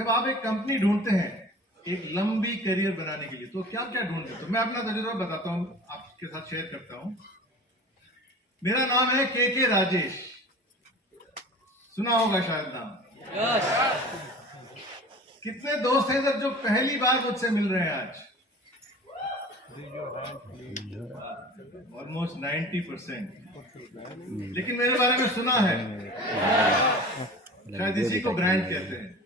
जब आप एक कंपनी ढूंढते हैं एक लंबी करियर बनाने के लिए, तो क्या क्या ढूंढते हैं? तो मैं अपना तजुर्बा बताता हूं, आपके साथ शेयर करता हूं। मेरा नाम है के राजेश, सुना होगा शायद नाम। कितने दोस्त हैं सर जो पहली बार मुझसे मिल रहे हैं आज? ऑलमोस्ट 90%। लेकिन मेरे बारे में सुना है, शायद इसी को ब्रांड कहते हैं।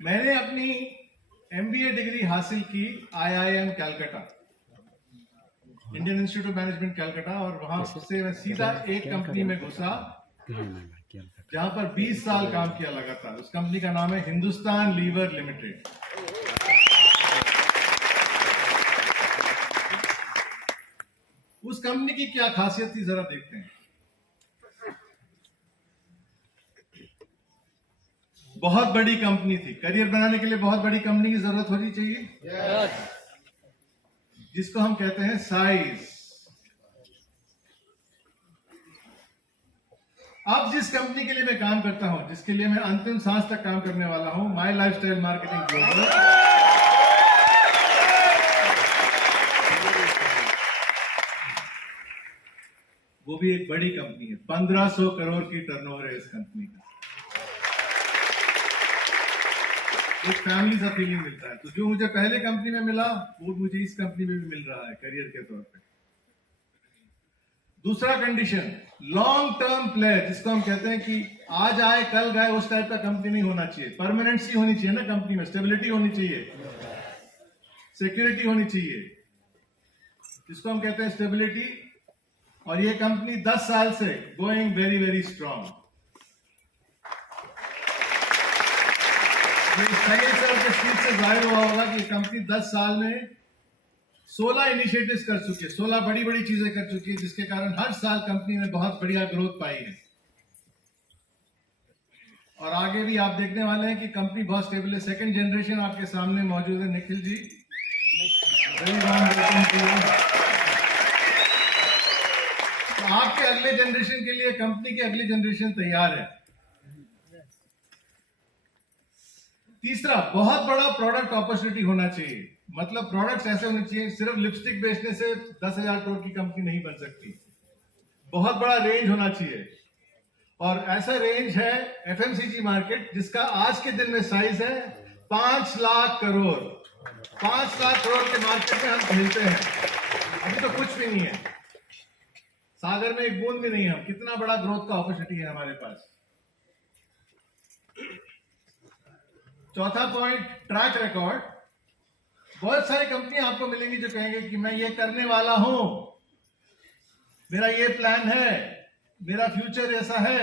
मैंने अपनी MBA डिग्री हासिल की IIM Calcutta, Indian institute of management Calcutta, और वहां से मैं सीधा एक कंपनी में घुसा जहां पर 20 साल काम किया लगातार। उस कंपनी का नाम है हिंदुस्तान लीवर लिमिटेड। उस कंपनी की क्या खासियत थी जरा देखते हैं। बहुत बड़ी कंपनी थी। करियर बनाने के लिए बहुत बड़ी कंपनी की जरूरत होनी चाहिए, जिसको हम कहते हैं साइज। अब जिस कंपनी के लिए मैं काम करता हूं, जिसके लिए मैं अंतिम सांस तक काम करने वाला हूं, माय लाइफस्टाइल मार्केटिंग ग्लोबल, वो भी एक बड़ी कंपनी है। 1500 करोड़ की टर्नओवर है इस कंपनी का। एक फैमिली सा फीलिंग मिलता है। तो जो मुझे पहले कंपनी में मिला वो मुझे इस कंपनी में भी मिल रहा है करियर के तौर पे। दूसरा कंडीशन, लॉन्ग टर्म प्लेयर, जिसको हम कहते हैं कि आज आए कल गए, उस टाइप का कंपनी नहीं होना चाहिए। परमानेंसी होनी चाहिए ना कंपनी में, स्टेबिलिटी होनी चाहिए, सिक्योरिटी होनी चाहिए, जिसको हम कहते हैं स्टेबिलिटी। और ये कंपनी 10 साल से गोइंग वेरी वेरी स्ट्रांग। के स्पीच से जाहिर हुआ होगा कि कंपनी 10 साल में 16 इनिशिएटिव्स कर चुकी है, 16 बड़ी बड़ी चीजें कर चुकी है, जिसके कारण हर साल कंपनी ने बहुत बढ़िया ग्रोथ पाई है। और आगे भी आप देखने वाले हैं कि कंपनी बहुत स्टेबल है। सेकंड जनरेशन आपके सामने मौजूद है, Nikhil ji, very warm welcome to you. तो आपके अगले जनरेशन के लिए कंपनी की अगली जनरेशन तैयार है। तीसरा, बहुत बड़ा प्रोडक्ट अपॉर्चुनिटी होना चाहिए। मतलब प्रोडक्ट्स ऐसे होने चाहिए, सिर्फ लिपस्टिक बेचने से 10,000 करोड़ की कंपनी नहीं बन सकती। बहुत बड़ा रेंज होना चाहिए, और ऐसा रेंज है FMCG मार्केट जिसका आज के दिन में साइज है 5 लाख करोड़। 5 लाख करोड़ के मार्केट में हम खेलते हैं। अभी तो कुछ भी नहीं है, सागर में एक बूंद भी नहीं है। हम कितना बड़ा ग्रोथ का अपॉर्चुनिटी है हमारे पास। चौथा पॉइंट, ट्रैक रिकॉर्ड। बहुत सारी कंपनियां आपको मिलेंगी जो कहेंगे कि मैं ये करने वाला हूं, मेरा ये प्लान है, मेरा फ्यूचर ऐसा है,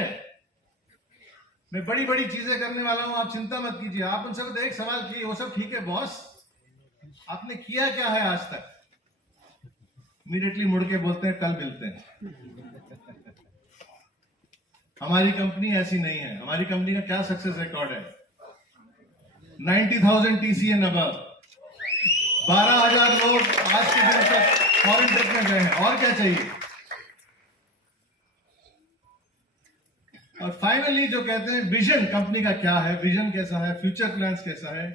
मैं बड़ी बड़ी चीजें करने वाला हूं, आप चिंता मत कीजिए। आप उनसे तो एक सवाल कीजिए, वो सब ठीक है बॉस, आपने किया क्या है आज तक? इमीडिएटली मुड़ के बोलते हैं कल मिलते हैं। हमारी कंपनी ऐसी नहीं है। हमारी कंपनी का क्या सक्सेस रिकॉर्ड है? 90,000 TCN अबव, 12,000 लोग आज के दिन तक फॉरेन ट्रिप में गए हैं। और क्या चाहिए? और फाइनली जो कहते हैं विजन, कंपनी का क्या है, विजन कैसा है, फ्यूचर प्लान्स कैसा है,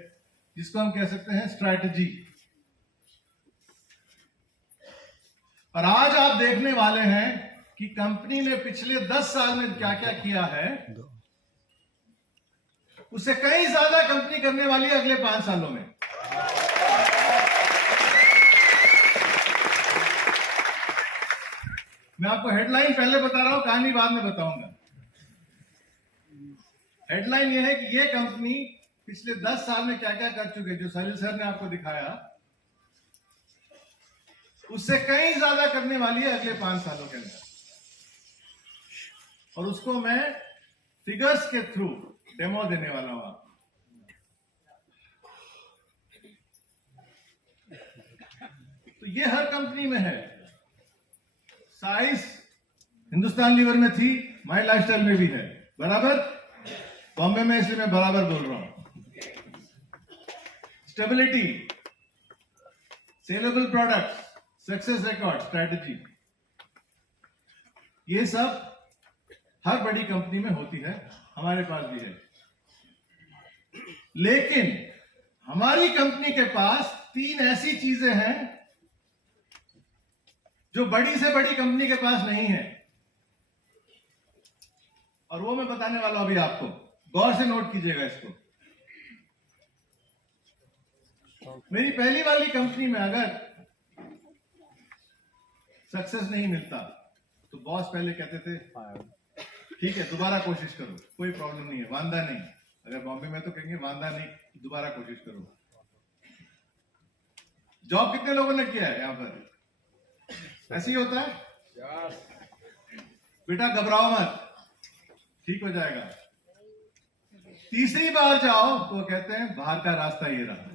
जिसको हम कह सकते हैं स्ट्रैटेजी। और आज आप देखने वाले हैं कि कंपनी ने पिछले 10 साल में क्या क्या किया है, उससे कहीं ज्यादा कंपनी करने वाली है अगले 5 सालों में। मैं आपको हेडलाइन पहले बता रहा हूं, कहानी बाद में बताऊंगा। हेडलाइन यह है कि यह कंपनी पिछले 10 साल में क्या क्या कर चुके, जो सलील सर ने आपको दिखाया, उससे कहीं ज्यादा करने वाली है अगले 5 सालों के अंदर। और उसको मैं फिगर्स के थ्रू डेमो देने वाला हूं आपको। तो ये हर कंपनी में है। साइज हिंदुस्तान लीवर में थी, माय लाइफस्टाइल में भी है, बराबर। बॉम्बे में इसलिए मैं बराबर बोल रहा हूं। Stability, saleable products, success record, strategy, ये सब हर बड़ी कंपनी में होती है, हमारे पास भी है। लेकिन हमारी कंपनी के पास 3 ऐसी चीजें हैं जो बड़ी से बड़ी कंपनी के पास नहीं है, और वो मैं बताने वाला हूं अभी आपको। गौर से नोट कीजिएगा इसको। मेरी पहली वाली कंपनी में अगर सक्सेस नहीं मिलता तो बॉस पहले कहते थे ठीक है दोबारा कोशिश करो, कोई प्रॉब्लम नहीं है, वांदा नहीं। अगर बॉम्बे में तो कहेंगे वांदा नहीं, दोबारा कोशिश करो। जॉब कितने लोगों ने किया है यहां पर? ऐसे ही होता है। बेटा घबराओ मत, ठीक हो जाएगा। तीसरी बार जाओ तो कहते हैं बाहर का रास्ता ये रहा।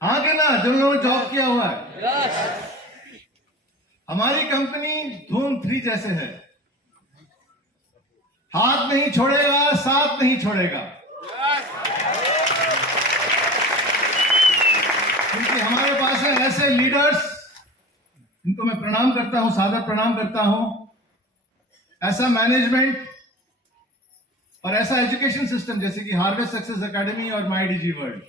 हाँ के ना, जो लोगों ने जॉब किया हुआ है। हमारी कंपनी धूम 3 जैसे है, हाथ नहीं छोड़ेगा, साथ नहीं छोड़ेगा। क्योंकि हमारे पास है ऐसे लीडर्स, इनको मैं प्रणाम करता हूं, सादर प्रणाम करता हूं। ऐसा मैनेजमेंट और ऐसा एजुकेशन सिस्टम जैसे कि हार्वेस्ट सक्सेस एकेडमी और माई डीजी वर्ल्ड,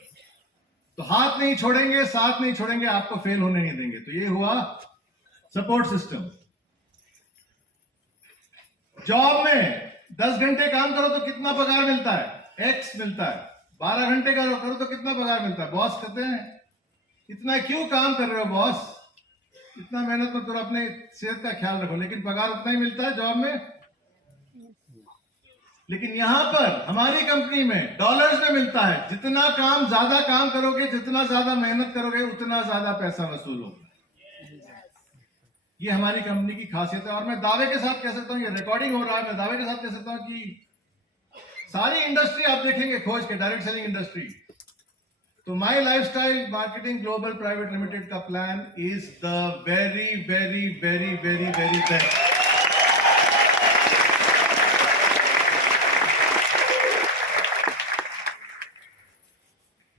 तो हाथ नहीं छोड़ेंगे, साथ नहीं छोड़ेंगे, आपको फेल होने नहीं देंगे। तो ये हुआ सपोर्ट सिस्टम। जॉब में 10 घंटे काम करो तो कितना पगार मिलता है? एक्स मिलता है। 12 घंटे करो तो कितना पगार मिलता है? बॉस कहते हैं इतना क्यों काम कर रहे हो बॉस, इतना मेहनत मत करो, अपने सेहत का ख्याल रखो, लेकिन पगार उतना ही मिलता है जॉब में। लेकिन यहां पर हमारी कंपनी में डॉलर्स में मिलता है। जितना काम ज्यादा काम करोगे, जितना ज्यादा मेहनत करोगे, उतना ज्यादा पैसा वसूल होगा। ये हमारी कंपनी की खासियत है। और मैं दावे के साथ कह सकता हूं, ये रिकॉर्डिंग हो रहा है, मैं दावे के साथ कह सकता हूं कि सारी इंडस्ट्री आप देखेंगे खोज के, डायरेक्ट सेलिंग इंडस्ट्री, तो my lifestyle marketing global private limited का plan is the very very very very very best.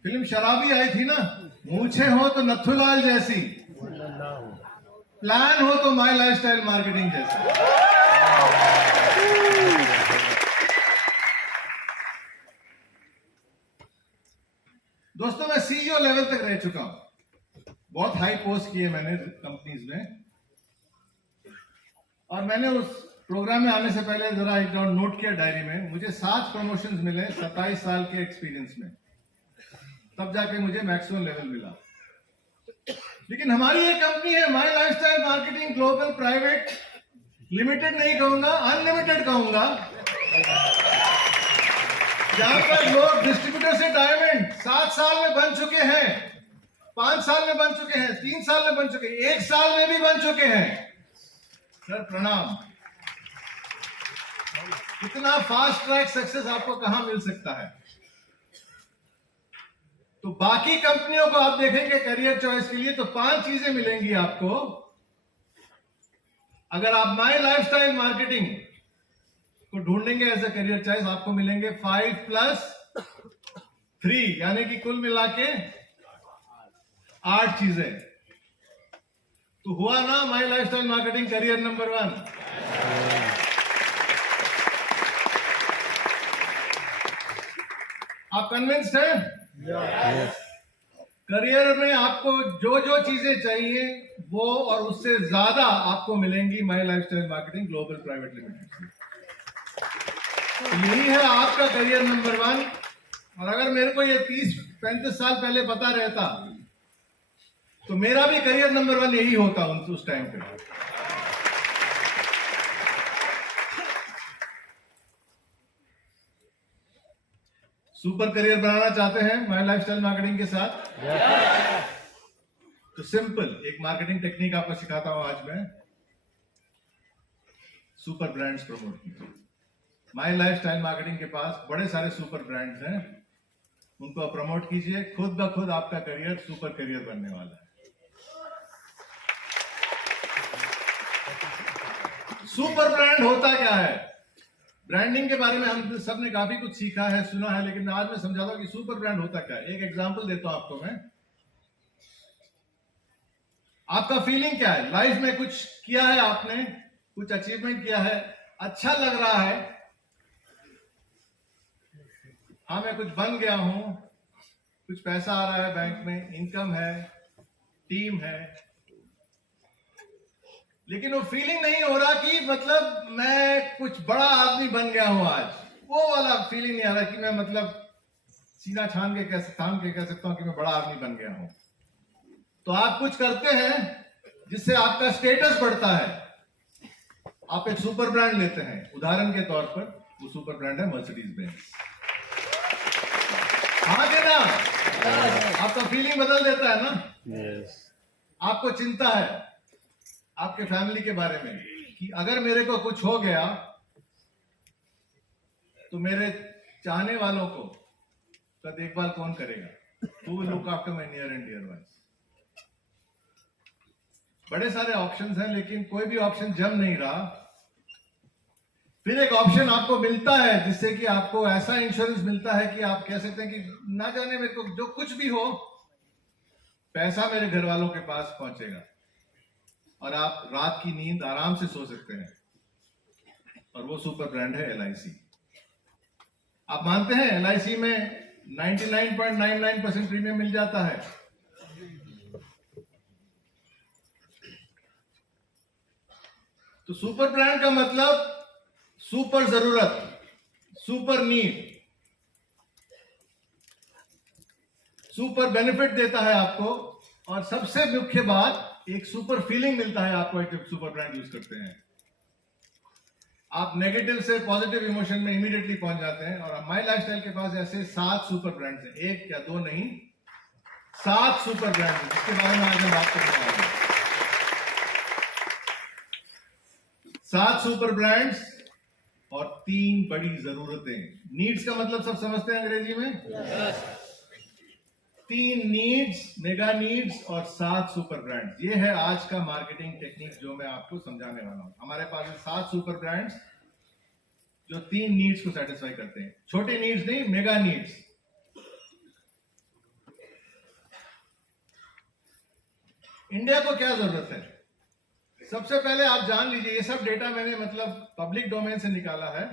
Film Sharabi आई थी ना, मूछे हो तो नथुलाल जैसी, प्लान हो तो माई लाइफस्टाइल मार्केटिंग जैसा। दोस्तों मैं सीईओ लेवल तक रह चुका हूं, बहुत हाई पोस्ट किए मैंने कंपनीज में, और मैंने उस प्रोग्राम में आने से पहले जरा एक नोट किया डायरी में, मुझे 7 प्रमोशंस मिले 27 साल के एक्सपीरियंस में, तब जाके मुझे मैक्सिमम लेवल मिला। लेकिन हमारी ये कंपनी है my lifestyle marketing global private limited, नहीं कहूंगा अनलिमिटेड कहूंगा, जहां पर लोग डिस्ट्रीब्यूटर से डायमंड 7 साल में बन चुके हैं, 5 साल में बन चुके हैं, 3 साल में बन चुके हैं, 1 साल में भी बन चुके हैं। सर प्रणाम। इतना फास्ट ट्रैक सक्सेस आपको कहां मिल सकता है? तो बाकी कंपनियों को आप देखेंगे करियर चॉइस के लिए तो 5 चीजें मिलेंगी आपको। अगर आप माई लाइफस्टाइल मार्केटिंग को ढूंढेंगे एज ए करियर चॉइस, आपको मिलेंगे 5+3, यानी कि कुल मिला के 8 चीजें। तो हुआ ना माई लाइफस्टाइल मार्केटिंग करियर नंबर 1। आप कन्विंस्ड हैं? करियर में आपको जो जो चीजें चाहिए वो और उससे ज्यादा आपको मिलेंगी my lifestyle marketing global private limited. तो यही है आपका करियर नंबर 1। और अगर मेरे को ये 30-35 साल पहले पता रहता तो मेरा भी करियर नंबर 1 यही होता उस टाइम पे। सुपर करियर बनाना चाहते हैं माई लाइफस्टाइल मार्केटिंग के साथ? तो सिंपल एक मार्केटिंग टेक्निक आपको सिखाता हूं आज मैं। सुपर ब्रांड्स प्रमोट कीजिए। माई लाइफस्टाइल मार्केटिंग के पास बड़े सारे सुपर ब्रांड्स हैं, उनको प्रमोट कीजिए, खुद ब खुद आपका करियर सुपर करियर बनने वाला है। सुपर ब्रांड होता क्या है? ब्रांडिंग के बारे में हम सबने काफी कुछ सीखा है, सुना है, लेकिन आज मैं समझाता हूं कि सुपर ब्रांड होता क्या है। एक एग्जांपल देता हूं आपको मैं। आपका फीलिंग क्या है? लाइफ में कुछ किया है आपने, कुछ अचीवमेंट किया है, अच्छा लग रहा है, हाँ मैं कुछ बन गया हूं, कुछ पैसा आ रहा है बैंक में, इनकम है, टीम है, लेकिन वो फीलिंग नहीं हो रहा कि मतलब मैं कुछ बड़ा आदमी बन गया हूं आज। वो वाला फीलिंग नहीं आ रहा कि मैं मतलब सीना थाम के कह सकता हूं कि मैं बड़ा आदमी बन गया हूं। तो आप कुछ करते हैं जिससे आपका स्टेटस बढ़ता है। आप एक सुपर ब्रांड लेते हैं, उदाहरण के तौर पर वो सुपर ब्रांड है मर्सिडीज बेंज। हाँ कि ना? आपका फीलिंग बदल देता है ना? yes. आपको चिंता है आपके फैमिली के बारे में कि अगर मेरे को कुछ हो गया तो मेरे चाहने वालों को का देखभाल कौन करेगा? Who will look after my near and dear ones? बड़े सारे ऑप्शंस हैं, लेकिन कोई भी ऑप्शन जम नहीं रहा। फिर एक ऑप्शन आपको मिलता है जिससे कि आपको ऐसा इंश्योरेंस मिलता है कि आप कह सकते हैं कि ना जाने मेरे को जो कुछ भी हो, पैसा मेरे घर वालों के पास पहुंचेगा और आप रात की नींद आराम से सो सकते हैं। और वो सुपर ब्रांड है LIC। आप मानते हैं LIC में 99.99% प्रीमियम मिल जाता है। तो सुपर ब्रांड का मतलब सुपर जरूरत, सुपर नीड, सुपर बेनिफिट देता है आपको, और सबसे मुख्य बात एक सुपर फीलिंग मिलता है आपको जब सुपर ब्रांड यूज करते हैं। आप नेगेटिव से पॉजिटिव इमोशन में इमीडिएटली पहुंच जाते हैं। और माई लाइफस्टाइल के पास ऐसे 7 सुपर ब्रांड्स हैं, 1 या 2 नहीं, 7 सुपर ब्रांड हैं, जिसके बारे में आज हम बात करने वाले हैं। 7 सुपर ब्रांड्स और 3 बड़ी जरूरतें। नीड्स का मतलब सब समझते हैं अंग्रेजी में? yes. 3 नीड्स, मेगा नीड्स और 7 सुपर ब्रांड्स। ये है आज का मार्केटिंग टेक्निक जो मैं आपको समझाने वाला हूं। हमारे पास है 7 सुपर ब्रांड्स जो 3 नीड्स को सेटिस्फाई करते हैं। छोटे नीड्स नहीं, मेगा नीड्स। इंडिया को क्या जरूरत है? सबसे पहले आप जान लीजिए, ये सब डेटा मैंने मतलब पब्लिक डोमेन से निकाला है।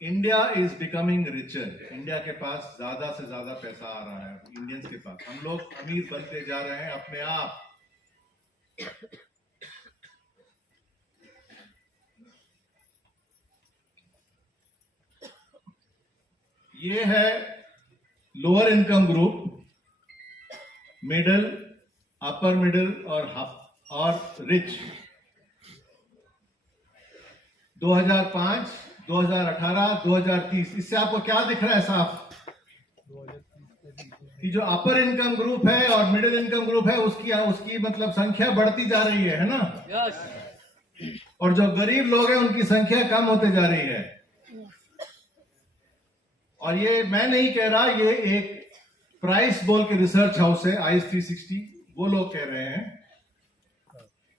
India is becoming richer. India के पास ज्यादा से ज्यादा पैसा आ रहा है इंडियंस के पास। हम लोग अमीर बनते जा रहे हैं अपने आप। ये है lower income group, middle, upper middle और रिच। 2005, 2018, 2030, इससे आपको क्या दिख रहा है साफ? कि जो अपर इनकम ग्रुप है और मिडिल इनकम ग्रुप है उसकी मतलब संख्या बढ़ती जा रही है ना? yes. और जो गरीब लोग हैं उनकी संख्या कम होते जा रही है। और ये मैं नहीं कह रहा, ये एक प्राइस बोल के रिसर्च हाउस है आइस 360, वो लोग कह रहे हैं।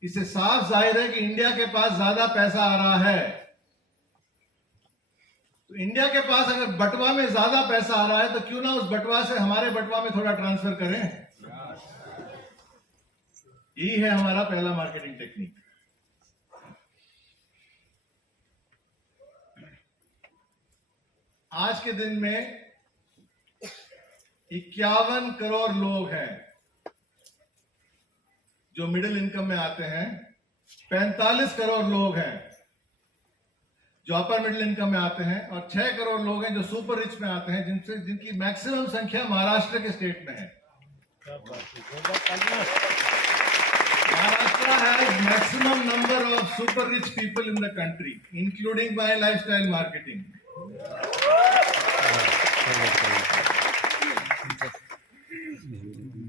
इससे साफ जाहिर है कि इंडिया के पास ज्यादा पैसा आ रहा है। तो इंडिया के पास अगर बटवा में ज्यादा पैसा आ रहा है तो क्यों ना उस बटवा से हमारे बटवा में थोड़ा ट्रांसफर करें। यही है हमारा पहला मार्केटिंग टेक्निक। आज के दिन में 51 करोड़ लोग हैं जो मिडिल इनकम में आते हैं, 45 करोड़ लोग हैं जो अपर मिडिल इनकम में आते हैं, और 6 करोड़ लोग हैं जो सुपर रिच में आते हैं, जिनकी मैक्सिमम संख्या महाराष्ट्र के स्टेट में है। Maharashtra has maximum number of super rich people in the country, including my lifestyle marketing.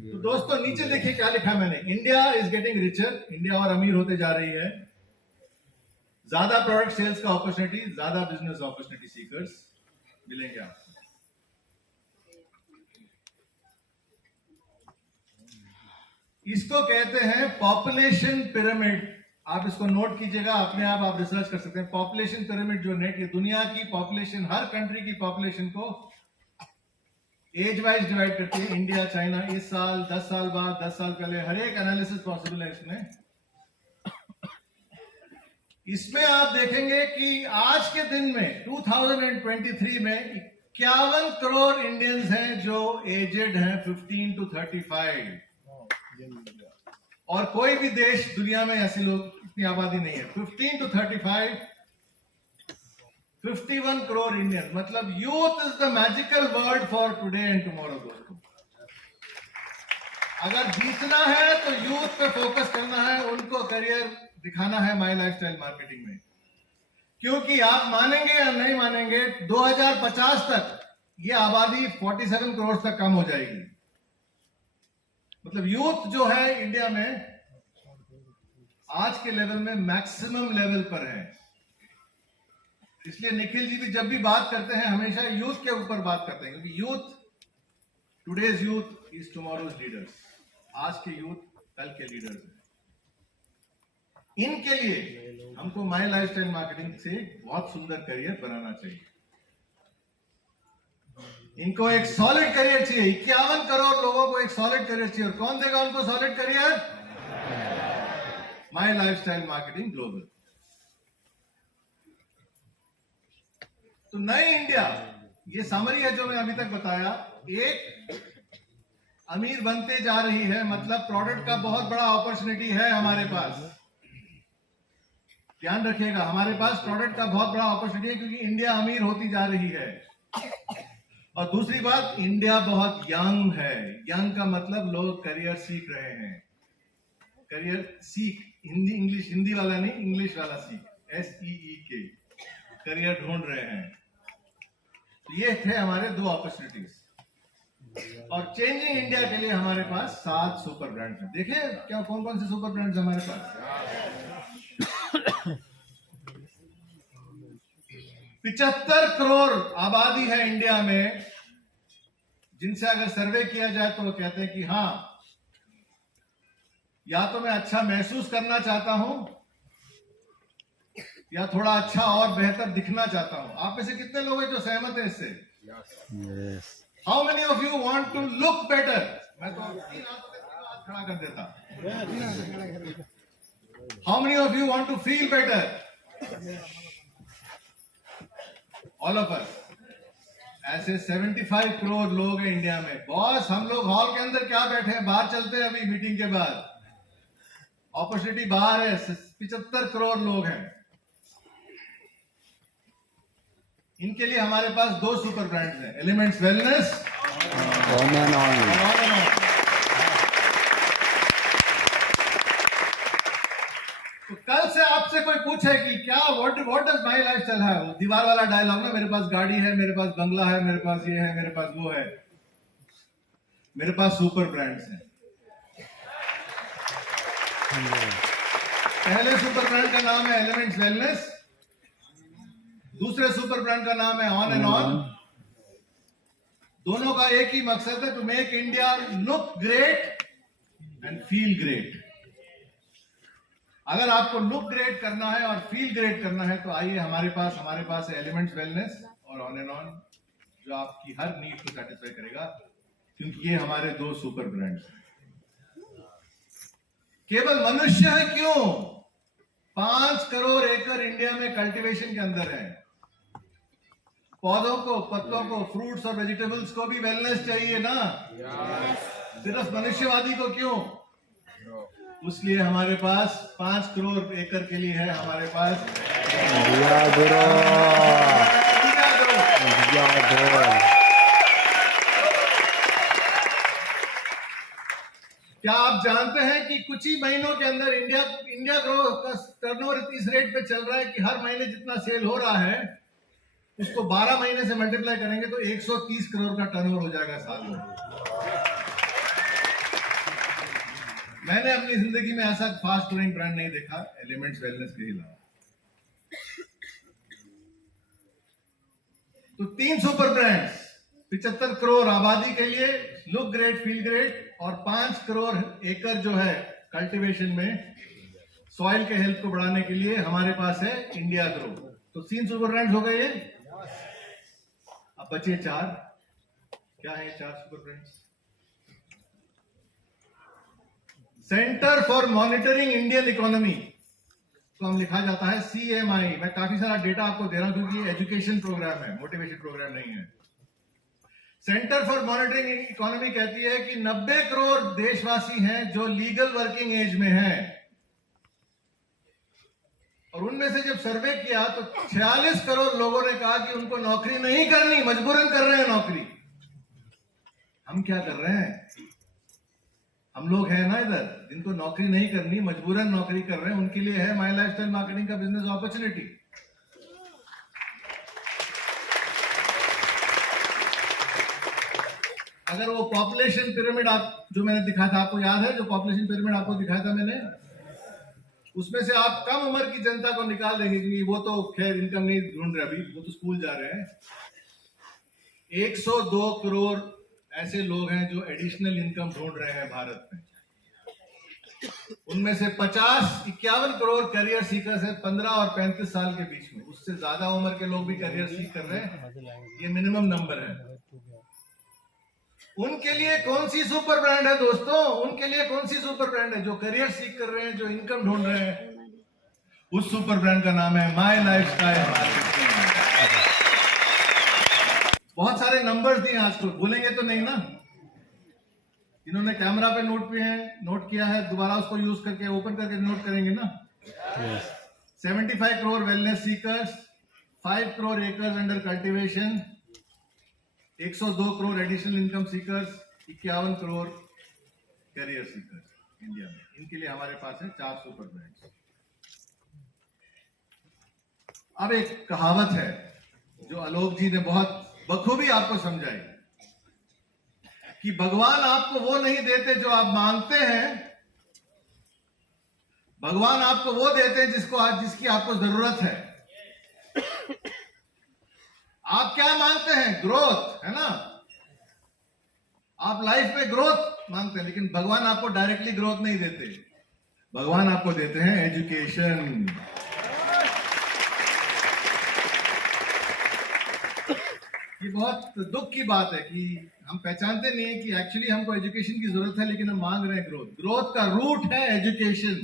तो दोस्तों नीचे देखिए क्या लिखा मैंने, India is getting richer. India और अमीर होते जा रही है। ज्यादा प्रोडक्ट सेल्स का अपॉर्चुनिटी, ज्यादा बिजनेस अपॉर्चुनिटी सीकर्स मिलेंगे आपको। इसको कहते हैं पॉपुलेशन पिरामिड। आप इसको नोट कीजिएगा, अपने आप रिसर्च कर सकते हैं। पॉपुलेशन पिरामिड जो नेट, दुनिया की पॉपुलेशन, हर कंट्री की पॉपुलेशन को एज वाइज डिवाइड करती है, इंडिया चाइना, इस साल, 10 साल बाद, 10 साल पहले, हर एक एनालिसिस पॉसिबल है इसमें। इसमें आप देखेंगे कि आज के दिन में 2023 में 51 करोड़ इंडियंस हैं जो एजेड हैं 15 to 35, और कोई भी देश दुनिया में ऐसे लोग इतनी आबादी नहीं है। 15 to 35, 51 करोड़ इंडियन, मतलब youth is the magical word for today and tomorrow. दोस्तों, अगर जीतना है तो यूथ पे फोकस करना है, उनको करियर दिखाना है माई लाइफस्टाइल मार्केटिंग में। क्योंकि आप मानेंगे या नहीं मानेंगे, 2050 तक ये आबादी 47 करोड़ तक कम हो जाएगी। मतलब यूथ जो है इंडिया में आज के लेवल में मैक्सिमम लेवल पर है। इसलिए निखिल जी भी जब भी बात करते हैं हमेशा यूथ के ऊपर बात करते हैं, क्योंकि youth, today's youth is tomorrow's leaders. आज के यूथ कल के लीडर्स हैं। इनके लिए हमको माई लाइफस्टाइल मार्केटिंग से बहुत सुंदर करियर बनाना चाहिए। इनको एक सॉलिड करियर चाहिए। 51 करोड़ लोगों को एक सॉलिड करियर चाहिए। और कौन देगा उनको सॉलिड करियर? माई लाइफस्टाइल मार्केटिंग ग्लोबल। तो नई इंडिया, ये समरी है जो मैं अभी तक बताया, एक अमीर बनते जा रही है। मतलब प्रोडक्ट का बहुत बड़ा अपॉर्चुनिटी है हमारे पास। ध्यान रखिएगा, हमारे पास प्रोडक्ट का बहुत बड़ा अपॉर्चुनिटी है, क्योंकि इंडिया अमीर होती जा रही है। और दूसरी बात, इंडिया बहुत यंग है। यंग का मतलब लोग करियर सीख रहे हैं। करियर सीख, हिंदी इंग्लिश, हिंदी वाला नहीं, इंग्लिश वाला सीख, SEEK, करियर ढूंढ रहे हैं। तो ये थे हमारे दो अपॉर्चुनिटीज। और चेंजिंग इंडिया के लिए हमारे पास 7 सुपर ब्रांड्स हैं। देखिए क्या कौन कौन से सुपर ब्रांड्स हमारे पास। 75 करोड़ आबादी है इंडिया में, जिनसे अगर सर्वे किया जाए तो वो कहते हैं कि हाँ, या तो मैं अच्छा महसूस करना चाहता हूं या थोड़ा अच्छा और बेहतर दिखना चाहता हूं। आप में से कितने लोग हैं जो सहमत है इससे? How many of you want to look better? मैं तो 3 हाथों के तीनों हाथ खड़ा कर देता। How many of you want to feel better? All of us. ऐसे 75 करोड़ लोग हैं इंडिया में। बॉस, हम लोग हॉल के अंदर क्या बैठे हैं, बाहर चलते हैं अभी मीटिंग के बाद। अपॉर्चुनिटी बाहर है। 75 करोड़ लोग हैं। इनके लिए हमारे पास 2 सुपर ब्रांड्स हैं, elements wellness on and on. तो कल से आपसे कोई पूछे कि क्या व्हाट डज माय लाइफस्टाइल है, वो दीवार वाला डायलॉग ना, मेरे पास गाड़ी है, मेरे पास बंगला है, मेरे पास ये है, मेरे पास वो है। मेरे पास सुपर ब्रांड्स हैं। पहले सुपर ब्रांड का नाम है एलिमेंट्स वेलनेस, दूसरे सुपर ब्रांड का नाम है ऑन एंड ऑन। दोनों का एक ही मकसद है, to make India look great and feel great. अगर आपको लुक ग्रेट करना है और फील ग्रेट करना है तो आइए हमारे पास है एलिमेंट्स वेलनेस और ऑन एंड ऑन, जो आपकी हर नीड को सेटिस्फाई करेगा, क्योंकि ये हमारे 2 सुपर ब्रांड्स हैं। केवल मनुष्य है क्यों? 5 करोड़ एकड़ इंडिया में कल्टीवेशन के अंदर है। पौधों को, पत्तों को, फ्रूट्स और वेजिटेबल्स को भी वेलनेस चाहिए ना। सिर्फ मनुष्यवादी को क्यों? इसलिए हमारे पास 5 करोड़ एकड़ के लिए है हमारे पास क्या आप जानते हैं कि कुछ ही महीनों के अंदर इंडिया ग्रो का टर्नओवर इस रेट पे चल रहा है कि हर महीने जितना सेल हो रहा है उसको 12 महीने से मल्टीप्लाई करेंगे तो 130 करोड़ का टर्नओवर हो जाएगा साल में। मैंने अपनी जिंदगी में ऐसा फास्ट ग्रोइंग ब्रांड नहीं देखा एलिमेंट्स वेलनेस के अलावा। तो 3 सुपर ब्रांड्स, 75 करोड़ आबादी के लिए लुक ग्रेट फील ग्रेट, और 5 करोड़ एकड़ जो है कल्टीवेशन में सॉइल के हेल्थ को बढ़ाने के लिए हमारे पास है इंडिया ग्रो। तो 3 सुपर ब्रांड्स हो गए ये। अब बचे 4। क्या है 4 super brands? Centre for monitoring Indian economy को हम लिखा जाता है CMI। मैं काफी सारा डेटा आपको दे रहा हूं क्योंकि एजुकेशन प्रोग्राम है, मोटिवेशन प्रोग्राम नहीं है। सेंटर फॉर मॉनिटरिंग इकोनॉमी कहती है कि 90 करोड़ देशवासी हैं जो लीगल वर्किंग एज में हैं, और उनमें से जब सर्वे किया तो 46 करोड़ लोगों ने कहा कि उनको नौकरी नहीं करनी, मजबूरन कर रहे हैं नौकरी। हम क्या कर रहे हैं? हम लोग हैं ना इधर जिनको नौकरी नहीं करनी, मजबूरन नौकरी कर रहे हैं, उनके लिए है माई लाइफस्टाइल मार्केटिंग का बिजनेस अपॉर्चुनिटी। अगर वो पॉपुलेशन पिरामिड आप जो मैंने दिखाया था, आपको याद है जो पॉपुलेशन पिरामिड आपको दिखाया था मैंने, उसमें से आप कम उम्र की जनता को निकाल देंगे क्योंकि वो तो खैर इनकम नहीं ढूंढ रहे, अभी वो तो स्कूल जा रहे हैं। 102 करोड़ ऐसे लोग हैं जो एडिशनल इनकम ढूंढ रहे हैं भारत में। उनमें से 51 करोड़ करियर सीकर्स है 15 और 35 साल के बीच में। उससे ज्यादा उम्र के लोग भी करियर सीख कर रहे हैं, ये मिनिमम नंबर है। उनके लिए कौन सी सुपर ब्रांड है दोस्तों? उनके लिए कौन सी सुपर ब्रांड है? जो करियर सीख कर रहे हैं, जो इनकम ढूंढ रहे हैं, उस सुपर ब्रांड का नाम है माई लाइफस्टाइल मार्केटिंग। बहुत सारे नंबर्स दिए आज तो, भूलेंगे तो नहीं ना? इन्होंने कैमरा पे नोट किया है, दोबारा उसको यूज करके ओपन करके नोट करेंगे ना। 75 crore wellness seekers, 5 crore acres under cultivation, 102 crore additional income seekers, 51 crore career seekers India में। इनके लिए हमारे पास है 4 सुपर ब्रांड्स। अब एक कहावत है जो आलोक जी ने बहुत बखूबी आपको समझाई कि भगवान आपको वो नहीं देते जो आप मांगते हैं, भगवान आपको वो देते हैं जिसकी आपको जरूरत है। आप क्या मांगते हैं? ग्रोथ, है ना? आप लाइफ में ग्रोथ मांगते हैं, लेकिन भगवान आपको डायरेक्टली ग्रोथ नहीं देते। भगवान आपको देते हैं एजुकेशन। ये बहुत दुख की बात है कि हम पहचानते नहीं है कि एक्चुअली हमको एजुकेशन की जरूरत है, लेकिन हम मांग रहे हैं ग्रोथ। ग्रोथ का रूट है एजुकेशन।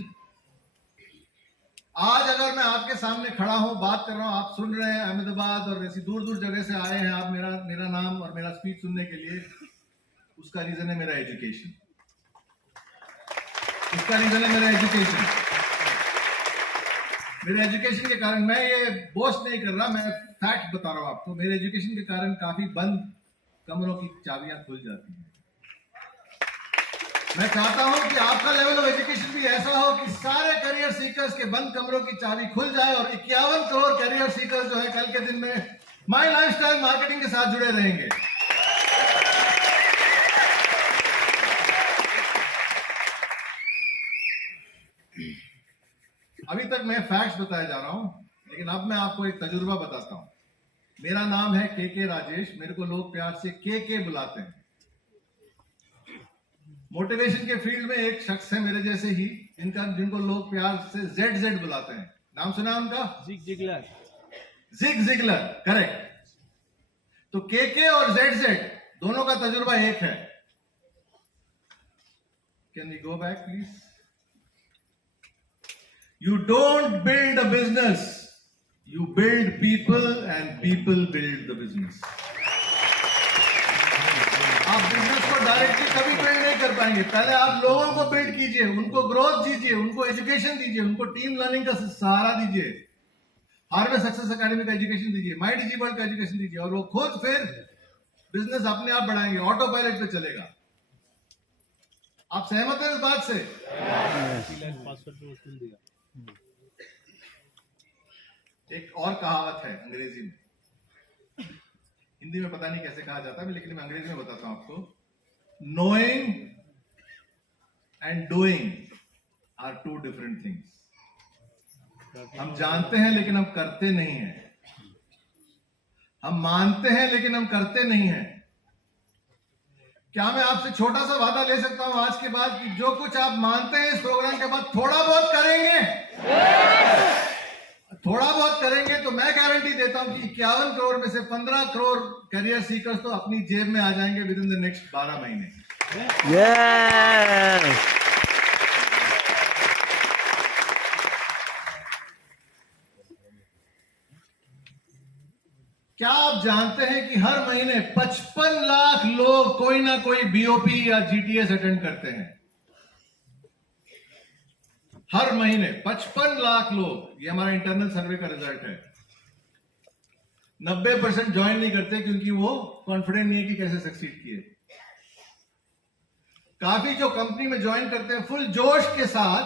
आज अगर मैं आपके सामने खड़ा हूं, बात कर रहा हूं, आप सुन रहे हैं, अहमदाबाद और ऐसी दूर दूर जगह से आए हैं आप मेरा नाम और मेरा स्पीच सुनने के लिए, उसका रीजन है मेरा एजुकेशन। उसका रीजन है मेरा एजुकेशन। मेरे एजुकेशन के कारण, मैं ये बोस्ट नहीं कर रहा, मैं फैक्ट बता रहा हूं आपको, मेरे एजुकेशन के कारण काफी बंद कमरों की चाबियां खुल जाती हैं। मैं चाहता हूं कि आपका लेवल ऑफ एजुकेशन भी ऐसा हो कि सारे करियर सीकर्स के बंद कमरों की चाबी खुल जाए और 51 करोड़ करियर सीकर्स जो है कल के दिन में माई लाइफस्टाइल मार्केटिंग के साथ जुड़े रहेंगे। अभी तक मैं फैक्ट्स बताया जा रहा हूं, लेकिन अब मैं आपको एक तजुर्बा बताता हूं। मेरा नाम है के राजेश, मेरे को लोग प्यार से के बुलाते हैं। मोटिवेशन के फील्ड में एक शख्स है मेरे जैसे ही, जिनको लोग प्यार से जेड बुलाते हैं। नाम सुना उनका? Zig Ziglar, correct. तो के और जेड दोनों का तजुर्बा एक है। Can we go back please? You don't build a business, you build people and people build the business. आप बिजनेस को डायरेक्टली कभी बिल्ड नहीं कर पाएंगे। पहले आप लोगों को बिल्ड कीजिए, उनको ग्रोथ दीजिए, उनको एजुकेशन दीजिए, उनको टीम लर्निंग का सहारा दीजिए, हार्वेस्ट सक्सेस एकेडमी का एजुकेशन दीजिए, माई डिजी वर्ल्ड का एजुकेशन दीजिए, और वो खुद फिर बिजनेस अपने आप बढ़ाएंगे, ऑटो पायलट पे चलेगा। आप सहमत हैं इस बात से? एक और कहावत है अंग्रेजी में, हिंदी में पता नहीं कैसे कहा जाता है, लेकिन मैं अंग्रेजी में बताता हूं आपको। Knowing and doing are two different things. हम जानते हैं लेकिन हम करते नहीं हैं। हम मानते हैं लेकिन हम करते नहीं हैं। क्या मैं आपसे छोटा सा वादा ले सकता हूं आज के बाद कि जो कुछ आप मानते हैं इस प्रोग्राम के बाद थोड़ा बहुत करेंगे? थोड़ा बहुत करेंगे तो मैं गारंटी देता हूं कि 51 करोड़ में से 15 करोड़ करियर सीकर्स तो अपनी जेब में आ जाएंगे विद इन द नेक्स्ट 12 महीने। Yes. क्या आप जानते हैं कि हर महीने 55 लाख लोग कोई ना कोई बीओपी या जीटीएस अटेंड करते हैं? हर महीने 55 लाख लोग, ये हमारा इंटरनल सर्वे का रिजल्ट है। 90% ज्वाइन नहीं करते क्योंकि वो कॉन्फिडेंट नहीं है कि कैसे सक्सीड किए। काफी जो कंपनी में ज्वाइन करते हैं फुल जोश के साथ,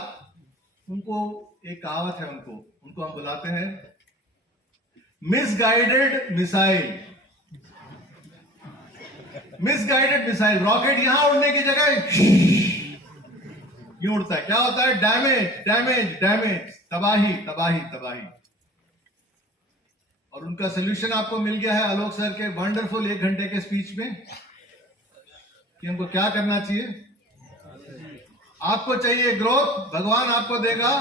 उनको एक कहावत है, उनको हम बुलाते हैं misguided missile. Misguided missile, rocket यहां उड़ने की जगह यूं उड़ता है। क्या होता है? डैमेज डैमेज डैमेज, तबाही तबाही तबाही। और उनका सोल्यूशन आपको मिल गया है आलोक सर के वंडरफुल 1 घंटे के स्पीच में कि हमको क्या करना चाहिए। आपको चाहिए ग्रोथ, भगवान आपको देगा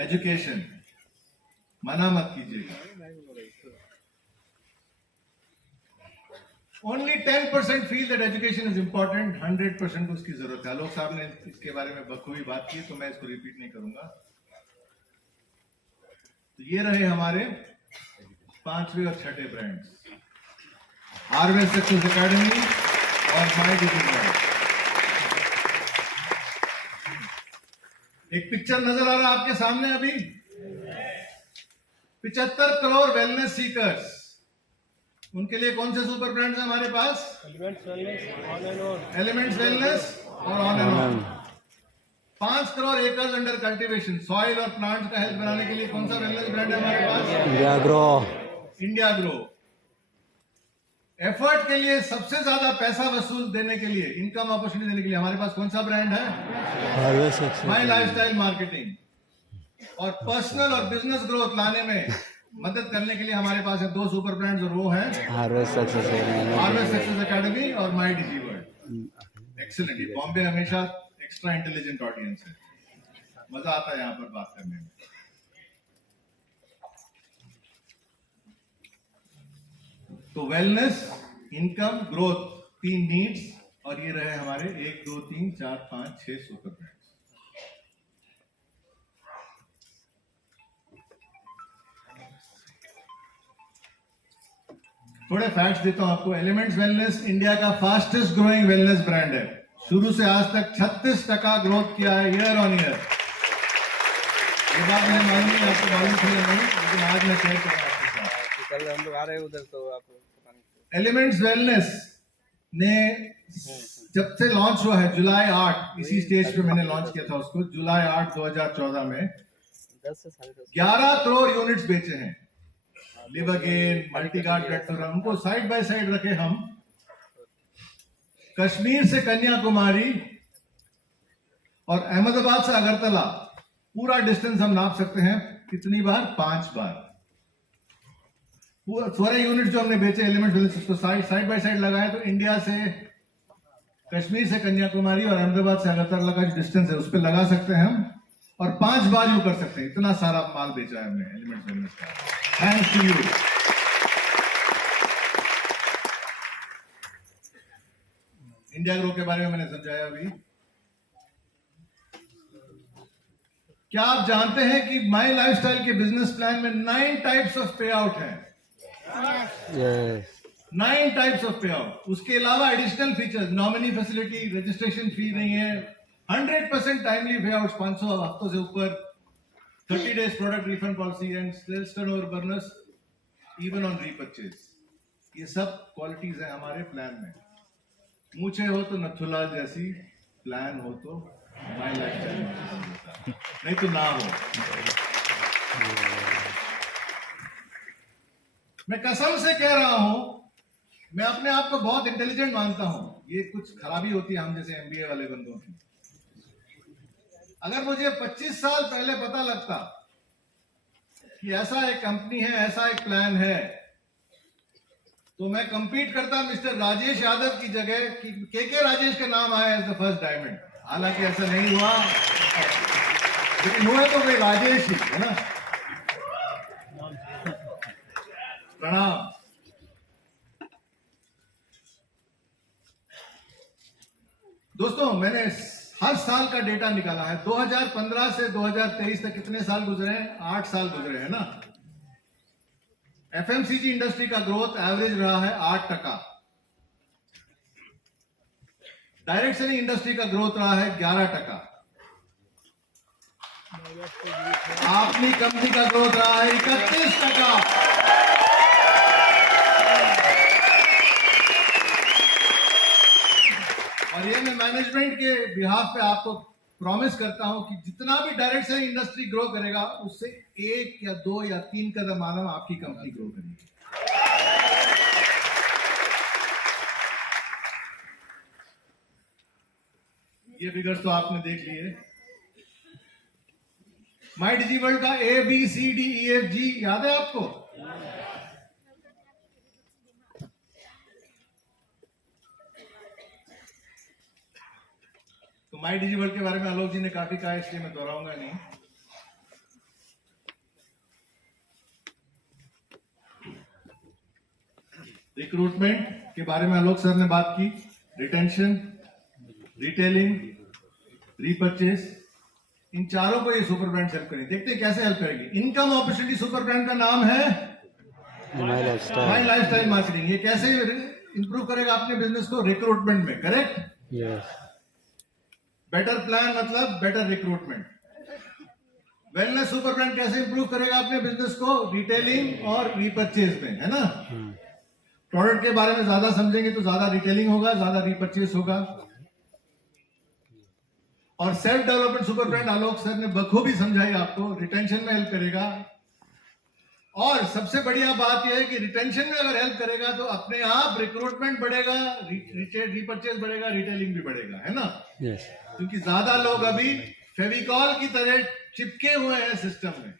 एजुकेशन, मना मत कीजिएगा। Only 10% feel that education is important, 100% को उसकी जरूरत है। आलोक साहब ने इसके बारे में बखूबी बात की, तो मैं इसको रिपीट नहीं करूंगा। तो ये रहे हमारे 5वें और 6ठे ब्रांड्स, आरवेल सक्सेस एकेडमी और माय डिजी ब्रांड। एक पिक्चर नजर आ रहा है आपके सामने अभी, 75 करोड़ वेलनेस सीकर्स, उनके लिए कौन से सुपर ब्रांड्स हैं हमारे पास? एलिमेंट्स वेलनेस और on and on. 5 crore acres under cultivation, soil और प्लांट्स का हेल्थ बनाने के लिए कौन सा वेलनेस ब्रांड है हमारे पास? India grow. India grow. Effort के लिए सबसे ज्यादा पैसा वसूल देने के लिए, इनकम अपॉर्चुनिटी देने के लिए हमारे पास कौन सा ब्रांड है? My lifestyle marketing. और पर्सनल और बिजनेस ग्रोथ लाने में मदद करने के लिए हमारे पास है 2 सुपर ब्रांड्स, और वो है हार्वेस्ट सक्सेस एकेडमी और माय डिजी वर्ल्ड। एक्सीलेंट। ये बॉम्बे हमेशा एक्स्ट्रा इंटेलिजेंट ऑडियंस है, मजा आता है यहाँ पर बात करने में। तो वेलनेस, इनकम, ग्रोथ, 3 नीड्स, और ये रहे हमारे 1 2 3 4 5 6 सुपर ब्रांड्स। थोड़े फैक्ट्स देता हूं आपको। एलिमेंट्स वेलनेस इंडिया का फास्टेस्ट ग्रोइंग वेलनेस ब्रांड है। शुरू से आज तक 36% ग्रोथ किया है ईयर ऑन ईयर। ये बात मुझे मालूम नहीं, आपको मालूम थी नहीं, लेकिन आज मैं शेयर कर रहा हूं आपके साथ। कल हम लोग आ रहे हैं उधर, तो आपको पता नहीं। एलिमेंट्स वेलनेस ने जब से लॉन्च हुआ है जुलाई 8, इसी स्टेज पे मैंने लॉन्च किया था उसको, जुलाई 8 2014 में 10 से 10.5 11 करोड़ यूनिट्स बेचे हैं। लिवरगेन, मल्टीगार्ड प्लेटफॉर्म, उनको साइड बाय साइड रखे हम। कश्मीर से कन्याकुमारी और अहमदाबाद से अगरतला, पूरा डिस्टेंस हम नाप सकते हैं कितनी बार? 5 बार। सारे यूनिट जो हमने बेचे एलिमेंट वेलनेस, उसको साइड बाय साइड लगाए तो इंडिया से, कश्मीर से कन्याकुमारी और अहमदाबाद से अगरतला का जो डिस्टेंस है उस पर लगा सकते हैं हम, और 5 बार यू कर सकते हैं। इतना सारा माल बेचा है हमने एलिमेंट वेलनेस का, thanks to you. India grow के बारे में मैंने समझाया अभी। क्या आप जानते हैं कि माई लाइफस्टाइल के बिजनेस प्लान में 9 टाइप्स ऑफ पे आउट है? 9 टाइप्स ऑफ पे आउट। उसके अलावा additional features, nominee facility, registration fee नहीं है, 100% टाइमली पे आउट, 500 हफ्तों से ऊपर, 30 days product refund policy and sales turnover bonus even on repurchase. ये सब क्वालिटीज है हमारे प्लान में। मूछे हो तो नथुलाल जैसी, प्लान हो तो माई लाइफस्टाइल, नहीं तो ना हो। मैं कसम से कह रहा हूं, मैं अपने आप को बहुत इंटेलिजेंट मानता हूं। ये कुछ खराबी होती है हम जैसे एमबीए वाले बंदों की। अगर मुझे 25 साल पहले पता लगता कि ऐसा एक कंपनी है, ऐसा एक प्लान है, तो मैं कंपीट करता मिस्टर राजेश यादव की जगह। के राजेश का नाम आया एज द फर्स्ट डायमंड, हालांकि ऐसा नहीं हुआ, लेकिन हुआ तो भाई राजेश ही है ना। प्रणाम। दोस्तों, मैंने हर साल का डेटा निकाला है। 2015 से 2023 तक कितने साल गुजरे हैं? 8 साल गुजरे हैं ना। एफएमसीजी इंडस्ट्री का ग्रोथ एवरेज रहा है 8%। डायरेक्ट सेलिंग इंडस्ट्री का ग्रोथ रहा है 11%। अपनी कंपनी का ग्रोथ रहा है 31%। और ये मैं मैनेजमेंट के बिहाफ पे आपको प्रॉमिस करता हूं कि जितना भी डायरेक्ट सेलिंग इंडस्ट्री ग्रो करेगा, उससे 1 या 2 या 3 कदम मानो आपकी कंपनी ग्रो करेगी। ये फिगर्स तो आपने देख लिए। माई डिजी वर्ल्ड का ABCDEFG याद है आपको? तो माई डिजी वर्ल्ड के बारे में आलोक जी ने काफी कहा, इसलिए मैं दोहराऊंगा नहीं। रिक्रूटमेंट के बारे में आलोक सर ने बात की, रिटेंशन, रिटेलिंग, रीपरचेस, इन चारों को ये सुपर ब्रांड हेल्प करेंगे। देखते हैं कैसे हेल्प करेंगे। इनकम अपॉर्चुनिटी सुपर ब्रांड का नाम है माई माई लाइफस्टाइल मार्केटिंग। ये कैसे इंप्रूव करेगा अपने बिजनेस को? रिक्रूटमेंट में, करेक्ट? यस। बेटर प्लान मतलब better recruitment. Wellness super brand कैसे इंप्रूव करेगा अपने बिजनेस को? रिटेलिंग और रीपरचेज में, है ना। प्रोडक्ट के बारे में ज्यादा समझेंगे तो ज्यादा रिटेलिंग होगा, ज्यादा रीपरचेज होगा। और सेल्फ डेवलपमेंट सुपर ब्रांड आलोक सर ने बखूबी समझाई आपको, रिटेंशन में हेल्प करेगा। और सबसे बढ़िया बात यह है कि रिटेंशन में अगर हेल्प करेगा तो अपने आप रिक्रूटमेंट बढ़ेगा, रीपरचेज बढ़ेगा, रिटेलिंग भी बढ़ेगा, है ना। यस। क्योंकि ज्यादा लोग अभी फेविकॉल की तरह चिपके हुए हैं सिस्टम में।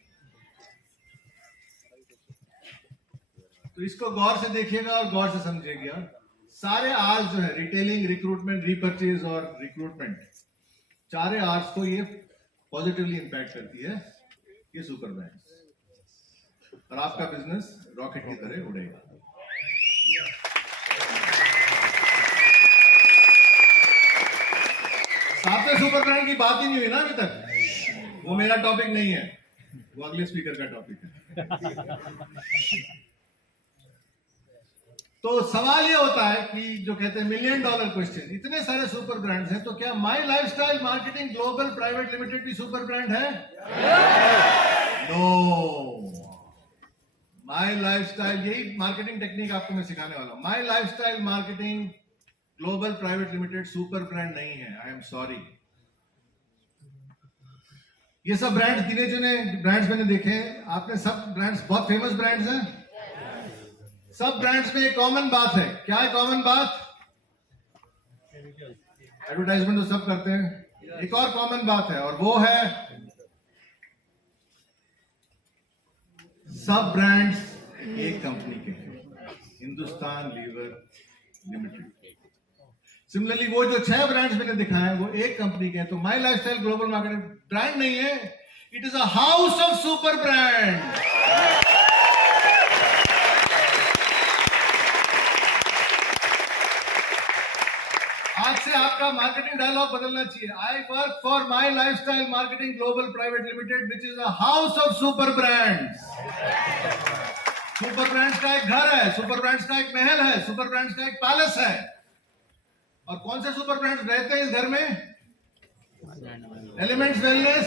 तो इसको गौर से देखिएगा और गौर से समझिएगा। सारे आर्स जो है, रिटेलिंग, रिक्रूटमेंट, रीपरचेज और रिक्रूटमेंट, चारे आर्स को ये पॉजिटिवली इंपैक्ट करती है, ये सुपर ब्रांड। और आपका बिजनेस रॉकेट की तरह उड़ेगा। सातवें सुपर ब्रांड की बात ही नहीं हुई ना अभी तक। वो मेरा टॉपिक नहीं है, वो अगले स्पीकर का टॉपिक है। तो सवाल ये होता है कि जो कहते हैं $1 मिलियन क्वेश्चन, इतने सारे सुपर ब्रांड्स हैं, तो क्या my lifestyle marketing global private limited भी सुपर ब्रांड है? नो। माई लाइफस्टाइल, यही मार्केटिंग टेक्निक आपको मैं सिखाने वाला हूं। My lifestyle marketing global private limited super brand नहीं है। I am sorry. ये सब ब्रांड्स गिने चुने ब्रांड्स मैंने देखे, आपने सब ब्रांड्स बहुत फेमस ब्रांड्स हैं। सब ब्रांड्स में एक कॉमन बात है। क्या है कॉमन बात? एडवर्टाइजमेंट तो सब करते हैं। एक और कॉमन बात है, और वो है सब ब्रांड्स एक कंपनी के हैं, हिंदुस्तान लीवर लिमिटेड। सिमिलरली वो जो 6 ब्रांड्स मैंने दिखाए हैं वो एक कंपनी के हैं। तो my lifestyle global marketing brand नहीं है, it is a house of super brand. आज से आपका मार्केटिंग डायलॉग बदलना चाहिए। I work for my lifestyle marketing global private limited which is a house of super brands. Super brands का एक घर है, सुपर ब्रांड्स का एक महल है, सुपर ब्रांड्स का एक पैलेस है। और कौन से सुपर ब्रांड्स रहते हैं इस घर में? Elements wellness,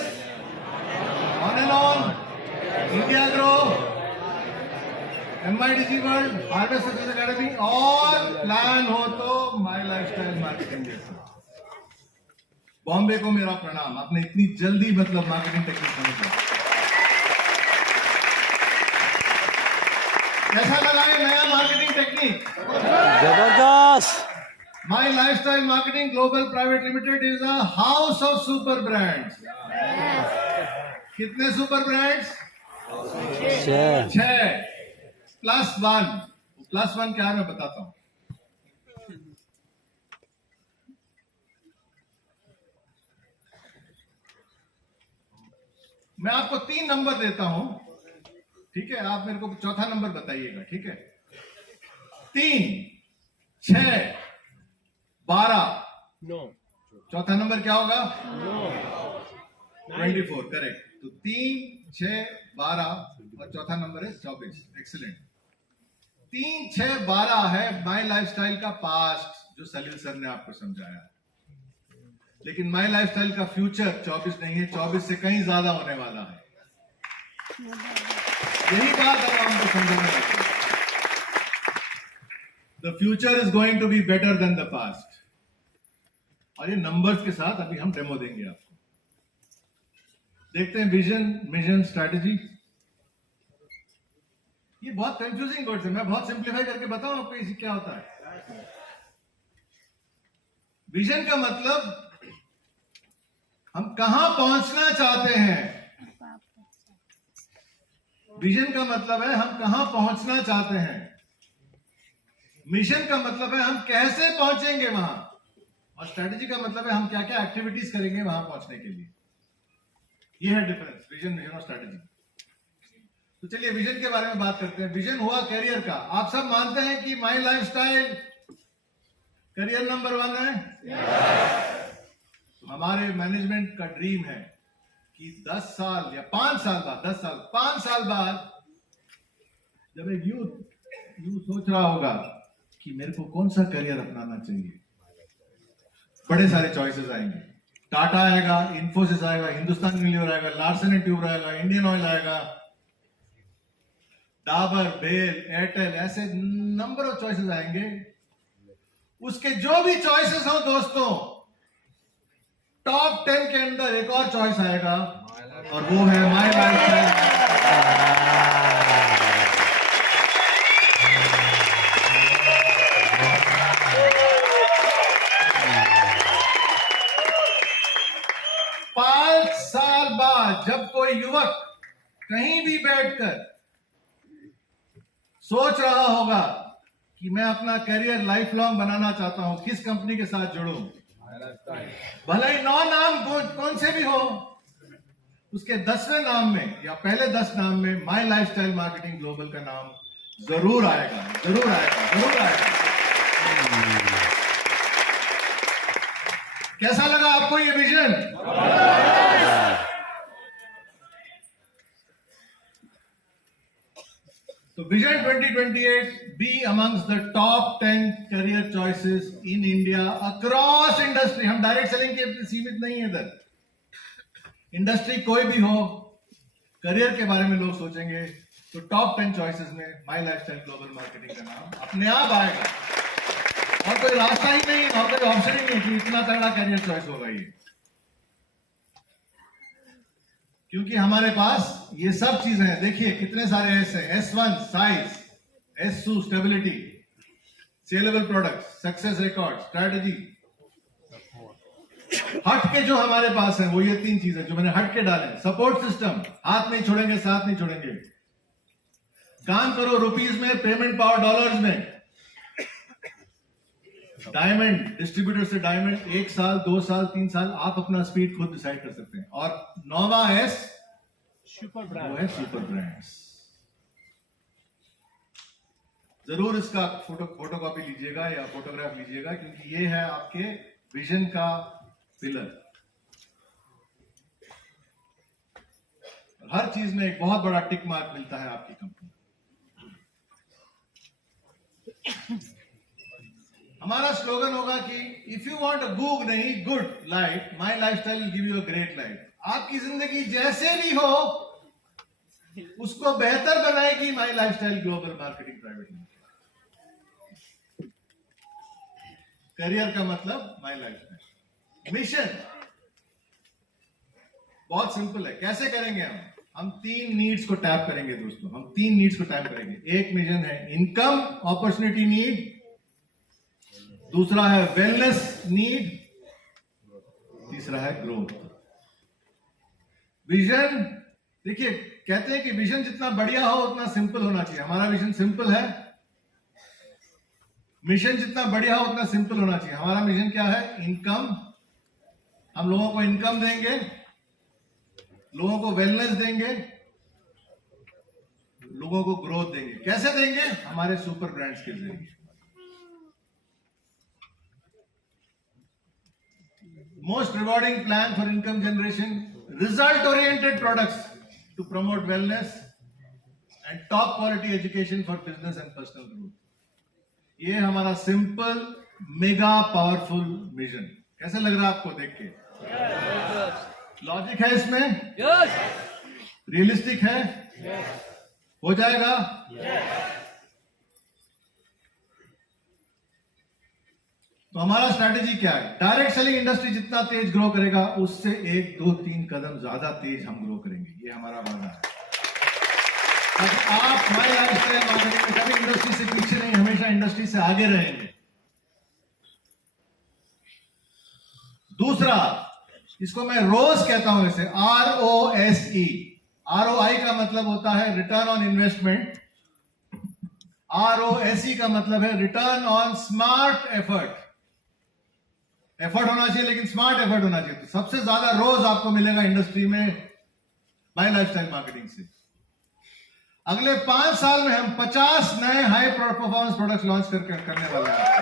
on and on, India grow, MIDG world, harvest success academy, और प्लान हो तो माई लाइफस्टाइल मार्केटिंग जैसा। बॉम्बे को मेरा प्रणाम, आपने इतनी जल्दी मतलब मार्केटिंग टेक्निक समझ लिया। कैसा लगा ये नया मार्केटिंग टेक्निक? जबरदस्त। My lifestyle marketing global private limited is a house of super brands. कितने सुपर ब्रांड्स? 6 +1। +1 क्या है मैं बताता हूं। मैं आपको 3 नंबर देता हूं, ठीक है, आप मेरे को चौथा नंबर बताइएगा, ठीक है। 3, 6, 12। नो चौथा नंबर क्या होगा? No 24, correct. तो 3, 6, 12 और चौथा नंबर है 24। एक्सीलेंट। 3, 6, 12 है माई लाइफस्टाइल का पास्ट, जो सलील सर ने आपको समझाया। लेकिन माई लाइफस्टाइल का फ्यूचर 24 नहीं है, 24 से कहीं ज्यादा होने वाला है। यही बात अब हमको समझना है। The future is going to be better than the past. और ये नंबर्स के साथ अभी हम डेमो देंगे आपको। देखते हैं विजन, मिशन, स्ट्रैटेजी। ये बहुत कंफ्यूजिंग वर्ड्स है, मैं बहुत सिंप्लीफाई करके बताऊं आपको इसी क्या होता है। विजन का मतलब हम कहां पहुंचना चाहते हैं। विजन का मतलब है हम कहां पहुंचना चाहते हैं। मिशन का मतलब है हम कैसे पहुंचेंगे वहां। और स्ट्रैटेजी का मतलब है हम क्या क्या एक्टिविटीज करेंगे वहां पहुंचने के लिए। ये है डिफरेंस विजन, मिशन और स्ट्रैटेजी। तो चलिए विजन के बारे में बात करते हैं। विजन हुआ करियर का। आप सब मानते हैं कि माई लाइफस्टाइल करियर नंबर 1 है। तो हमारे मैनेजमेंट का ड्रीम है कि 10 साल या 5 साल बाद, 5 साल बाद जब एक यूथ सोच रहा होगा कि मेरे को कौन सा करियर अपनाना चाहिए, बड़े सारे चॉइसेस आएंगे। टाटा आएगा, इन्फोसिस आएगा, हिंदुस्तान यूनिलीवर आएगा, लार्सन एंड ट्यूबर आएगा, इंडियन ऑयल आएगा, डाबर, बेल, एयरटेल, ऐसे नंबर ऑफ चॉइसेस आएंगे। उसके जो भी चॉइसेस हो दोस्तों, टॉप 10 के अंदर एक और चॉइस आएगा और वो है माई लाइफस्टाइल। 5 साल बाद जब कोई युवक कहीं भी बैठकर सोच रहा होगा कि मैं अपना करियर लाइफ लॉन्ग बनाना चाहता हूं, किस कंपनी के साथ जुड़ूं, भले ही 9 नाम कौन से भी हो, उसके 10वें नाम में या पहले 10 नाम में माई लाइफस्टाइल मार्केटिंग ग्लोबल का नाम जरूर आएगा, जरूर आएगा, जरूर आएगा। कैसा लगा आपको ये विजन? तो vision 2028 be amongst the top 10 career choices in India across industry. हम डायरेक्ट सेलिंग के सीमित नहीं है इधर, इंडस्ट्री कोई भी हो, करियर के बारे में लोग सोचेंगे तो टॉप 10 चॉइसेस में माई लाइफस्टाइल ग्लोबल मार्केटिंग का नाम अपने आप आएगा। और कोई रास्ता ही नहीं, और कोई ऑप्शन ही नहीं कि इतना तगड़ा करियर चॉइस होगा ये। क्योंकि हमारे पास ये सब चीजें हैं। देखिए कितने सारे एस है। S1 size, S2 stability, saleable product, success record, strategy. हट के जो हमारे पास है वो ये 3 चीजें जो मैंने हट के डाले। सपोर्ट सिस्टम, हाथ नहीं छोड़ेंगे, साथ नहीं छोड़ेंगे। काम करो रुपीज में, पेमेंट पावर डॉलर्स में। डायमंड, डिस्ट्रीब्यूटर से डायमंड, 1 साल, 2 साल, 3 साल, आप अपना स्पीड खुद डिसाइड कर सकते हैं। और 9वां S सुपर ब्रांड, वो है सुपर ब्रांड्स। जरूर इसका फोटोकॉपी लीजिएगा या फोटोग्राफ लीजिएगा, क्योंकि ये है आपके विजन का पिलर। हर चीज में एक बहुत बड़ा टिक मार्क मिलता है आपकी कंपनी। हमारा स्लोगन होगा कि if you want a good life, my lifestyle will give you a great life. आपकी जिंदगी जैसे भी हो उसको बेहतर बनाएगी my lifestyle global marketing private limited. Career का मतलब माई लाइफस्टाइल। मिशन बहुत सिंपल है। कैसे करेंगे हम 3 नीड्स को टैप करेंगे दोस्तों। हम 3 नीड्स को टैप करेंगे। एक मिशन है इनकम अपॉर्चुनिटी नीड, दूसरा है वेलनेस नीड, तीसरा है ग्रोथ। विजन, देखिए कहते हैं कि विजन जितना बढ़िया हो उतना सिंपल होना चाहिए। हमारा विजन सिंपल है। मिशन जितना बढ़िया हो उतना सिंपल होना चाहिए। हमारा मिशन क्या है? इनकम। हम लोगों को इनकम देंगे, लोगों को वेलनेस देंगे, लोगों को ग्रोथ देंगे। कैसे देंगे? हमारे सुपर ब्रांड्स के जरिए। Most rewarding plan for income generation, result oriented products to promote wellness and top quality education for business and personal growth. ये हमारा सिंपल मेगा पावरफुल विजन। कैसे लग रहा है आपको देख के? लॉजिक है इसमें? रियलिस्टिक है? हो जाएगा? तो हमारा स्ट्रैटेजी क्या है? डायरेक्ट सेलिंग इंडस्ट्री जितना तेज ग्रो करेगा उससे 1, 2, 3 कदम ज्यादा तेज हम ग्रो करेंगे। ये हमारा वादा है। ताकि आप माय लाइफस्टाइल मार्केटिंग में कभी इंडस्ट्री से पीछे नहीं, हमेशा इंडस्ट्री से आगे रहेंगे। दूसरा, इसको मैं रोज कहता हूं इसे ROSE। ROI का मतलब होता है रिटर्न ऑन इन्वेस्टमेंट, ROSE का मतलब है return on smart effort. Effort होना चाहिए लेकिन स्मार्ट एफर्ट होना चाहिए। तो सबसे ज्यादा रोज आपको मिलेगा इंडस्ट्री में माय लाइफस्टाइल मार्केटिंग से। अगले 5 साल में हम 50 नए हाई परफॉर्मेंस प्रोडक्ट्स लॉन्च करने वाले हैं।